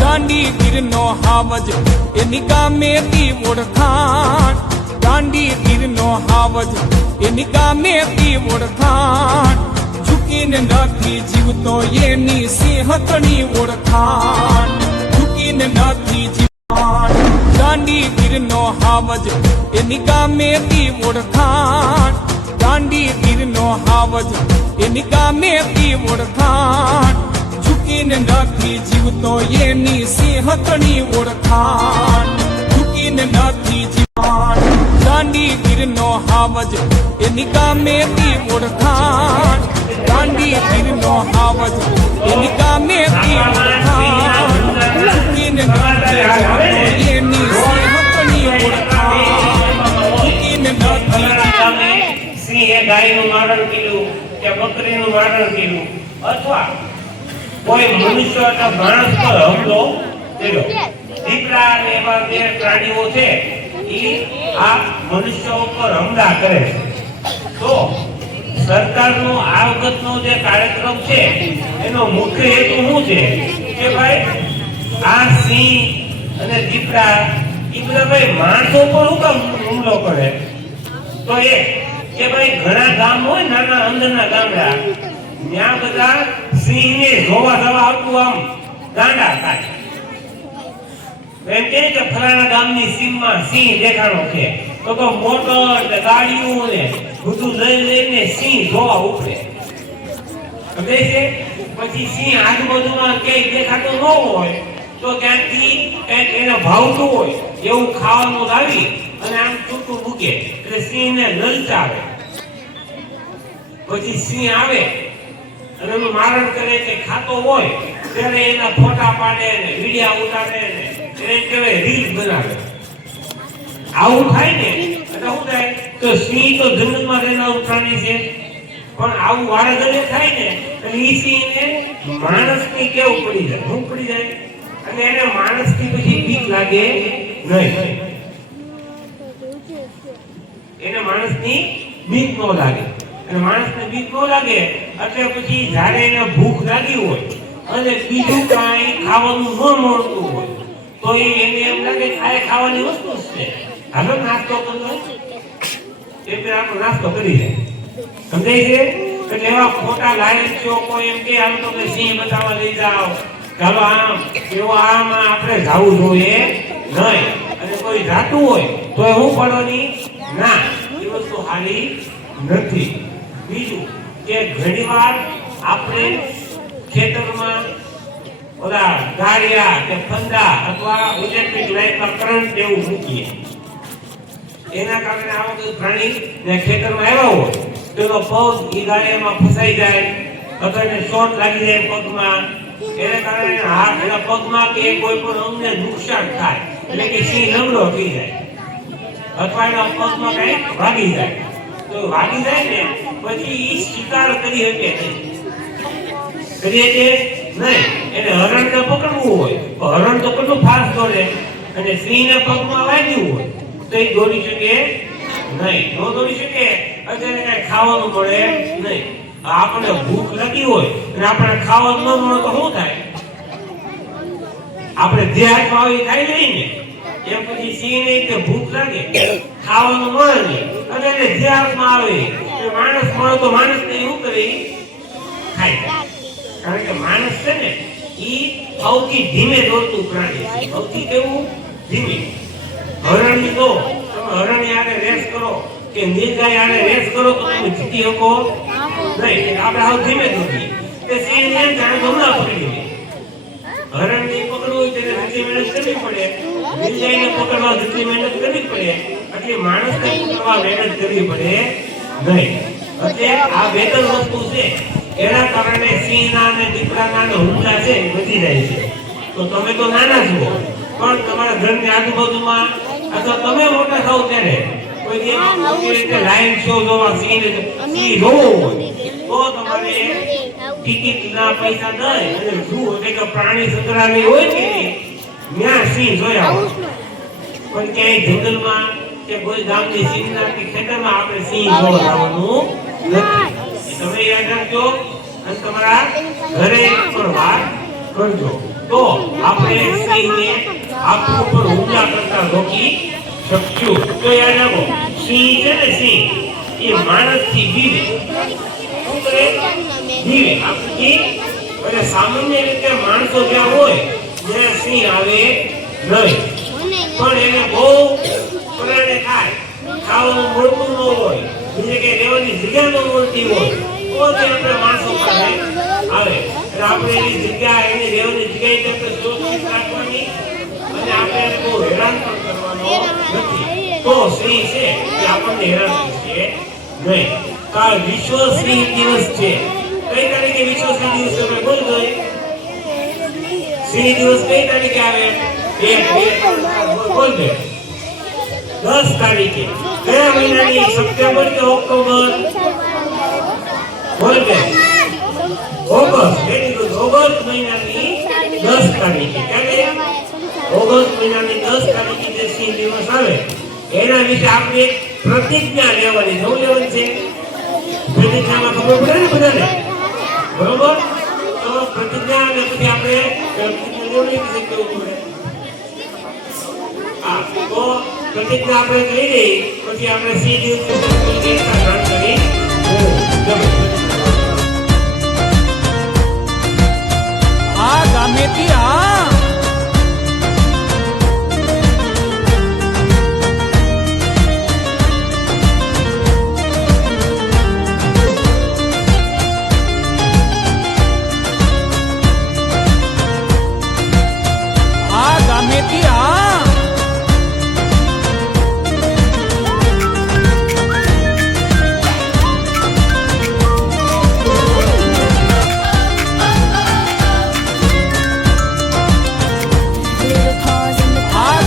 દાંડી ગીરનો હાવજ એની ગામેથી ઓળખાણ, દાંડી ગીરનો હાવજ એની ગામેથી ઓળખાણ, ઝૂકીને નથી જીવતો એની સિંહતની ઓળખાણ, ઝૂકીને નથી જીવતો દાંડી ગીરનો હાવજ એની ગામેથી ઓળખાણ, દાંડી ગીરનો હાવજ એની ગામેથી ઓળખાણ, ઝૂકીને નથી જીવતો એની સિંહતની ઓળખાણ, ઝૂકીને નથી જીવતો દાંડી ગીરનો હાવજ એની ગામેથી ઓળખાણ, દાંડી ગીરનો હાવજ એની ગામેથી ઓળખાણ, ઝૂકીને નથી જીવતો એની સિંહતની ઓળખાણ, ઝૂકીને નથી જીવતો સિંહે ગાયનું મારણ કર્યું કે બકરીનું મારણ કર્યું અથવા કોઈ મનુષ્ય અથવા માણસ પર હુમલો કર્યો, દીપડા અને એવા જે પ્રાણીઓ છે એ આ મનુષ્યો ઉપર હુમલા કરે છે, તો સરકારનો આ વખતનો જે કાર્યક્રમ છે એનો મુખ્ય હેતુ શું છે કે ભાઈ આ સિંહ અને દીપડા એ બધા ભાઈ માણસો પર શું કામ હુમલો કરે, તો એ કે ભાઈ ઘણા ગામ હોય નાના અંદરના ગામડા ત્યાં બધા સિંહને જોવા જવા આવતું આમ ગાંડા થાય, એમ કે ફલાણા ગામની સીમમાં સિંહ દેખાણો છે તો મોટર ને ગાડીઓ ને બધું લઈને સિંહ જોવા ઉપડે, પછી સિંહ આજુબાજુમાં ક્યાંય દેખાતો ન હોય તો ત્યાંથી કંઈક એને ભાવતું હોય એવું ખાવાનું લાવી અને આમ છૂટું મૂકે એટલે સિંહને લલચાવે, પછી સિંહ આવે અને એનું મારણ કરે કે ખાતો હોય ત્યારે એના ફોટા પાડે ને વિડિયા ઉતારે ને એને કહેવાય રીલ બનાવે, આવું થાય ને એટલે શું થાય તો સિંહ તો જંગલમાં રહેનારું પ્રાણી છે પણ આવું વારગલે થાય ને એટલે એ સિંહને માણસની કેવું પડી જાય, શું પડી જાય અને એને માણસથી પછી બીક લાગે નહીં, એને માણસની બીક ન લાગે, અને માણસને બીક ન લાગે એટલે પછી જ્યારે એને ભૂખ લાગી હોય અને બીજું કાંઈ ખાવાનું ન મળતું હોય તો એને એમ લાગે કે આ ખાવાની વસ્તુ છે, હાલો નાસ્તો કરવો, એટલે આપણે નાસ્તો કરી જાય, સમજાય છે? એટલે એવા ખોટા લાલચીઓ કોઈ એમ કે આમ તમને સિંહ બતાવવા લઈ જાઓ, ચાલો આમ એવો આમાં આપણે જવું જોઈએ નહીં, અને કોઈ જાતું હોય તો હું પડવાની ના, એ વસ્તુ હાલી નથી. બીજું કે ઘણીવાર આપણે ખેતરમાં ઓલા ગાડિયા કે ફંદા અથવા ઇલેક્ટ્રિક લાઈટમાં કરંટ જેવું મૂકીએ, એના કારણે આવો કોઈ પ્રાણી ને ખેતરમાં આવ્યા હોય તો એનો પગ એ ગાડિયામાં ફસાઈ જાય અથવા એને શોર્ટ લાગી જાય પગમાં, એને કારણે હાથ એના પગમાં કે કોઈ પણ અંગને નુકસાન થાય એટલે કે સિંહ લંગડો થઈ જાય અથવા એના પગમાં કઈ વાગી જાય, તો વાગી જાય ને પછી ઈ શિકાર કરી શકે નહીં, એને હરણને પકડવું હોય તો હરણ તો કેટલું ફાસ્ટ દોડે અને સિંહને પગમાં વાગ્યું હોય તો એ દોડી શકે નહીં, ન દોડી શકે અત્યારે કઈ ખાવાનું મળે નહીં, આપણે ભૂખ લાગી હોય અને આપણે ખાવાનું ન મળે તો શું થાય, આપણે દેહાતમાં આવી થાય નહીં ને, એમ પછી સિંહને કે ભૂખ લાગે ખાવાનું મળે નહીં અને એને દેહાતમાં આવે માણસ મળે તો માણસને શું કરે ખાય, કારણ કે માણસ છે ને ઈ સૌથી ધીમે દોડતું પ્રાણી છે, સૌથી કેવું ધીમે, હરણની તો તમે હરણી આને રેસ કરો કે નીલગાય આને રેસ કરો તો તમે જીતી શકો નહીં, આપણે હાવ ધીમે દોડીએ તે સિંહ એમ જાણે હમણાં પકડી લે, હરણને પકડવું હોય તેને જેટલી મહેનત કરવી પડે, નીલગાયને પકડવા જેટલી મહેનત કરવી પડે એટલે માણસને પકડવા મહેનત કરવી પડે નહીં, એટલે આ બે ત્રણ વસ્તુ છે એના કારણે સિંહના અને દીપડાના હુમલા છે વધી જાય છે, તો તમે તો નાના છો પણ તમારા ઘરની આજુબાજુમાં અથવા તમે મોટા થાવ ત્યારે કોઈ રીતે લાયન શો જોવા સિંહ જોવો હોય તો તમારે ટિકિટના પૈસા દઈ અને જુઓ એટલે કે પ્રાણી સંગ્રહાલય હોય કે ત્યાં સિંહ જોયા હોય, પણ ક્યાંય જંગલમાં કે કોઈ ગામની સીમના કે ખેતરમાં આપણે સિંહ જોવા જવાનું નથી, તમે યાદ રાખજો અને તમારા ઘરે પણ વાત કરજો। તો આપણે સિંહને આપણા ઉપર હુમલા કરતા રોકી શકશું. તો યાદ રાખો, સિંહ છે ને, સિંહ એ માણસથી બીવે. શું કરે? બીવે. આપણી એટલે સામાન્ય રીતે માણસો જ્યાં હોય ત્યાં સિંહ આવે નહીં, પણ એને બહુ પરાણે ખાય, ખાવાનું મળતું ન હોય, બીજે કે રહેવાની જગ્યા ન મળતી હોય, તો જ આપણે માણસો પાસે આવે. એટલે આપણે એની જગ્યા, એની રહેવાની જગ્યાએ આપણે સુરક્ષિત રાખવાની અને આપણે એને બહુ હેરાન પણ કરવાનો નથી. તો સિંહ છે એ આપણને હેરાન કરશે નહીં. કાલ વિશ્વ સિંહ દિવસ છે. કઈ તારીખે વિશ્વ સિંહ દિવસ તમે બોલ દો. સિંહ દિવસ કઈ તારીખે આવે? બોલ દે. 10 તારીખે. કયા મહિનાની? સપ્ટેમ્બર કે ઓક્ટોબર? બોલ દે. ઓગસ્ટ. Very good. ઓગસ્ટ મહિનાની 10 તારીખે. ક્યારે? ઓગસ્ટ મહિનાની 10 તારીખે જે સિંહ દિવસ આવે એના વિશે આપણે પ્રતિજ્ઞા લેવાની. શું લેવાની છે? પ્રતિજ્ઞામાં ખબર પડે ને બધાને, બરોબર? તો પ્રતિજ્ઞા અને પછી આપણે પ્રતિજ્ઞા લેવાની વિશે કેવું પડે. હા, તો પ્રતિજ્ઞા આપણે લઈ લઈ પછી આપણે સિંહ દિવસ કરી. આ ગામેથી આ ગામેથી આ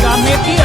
ગામેથી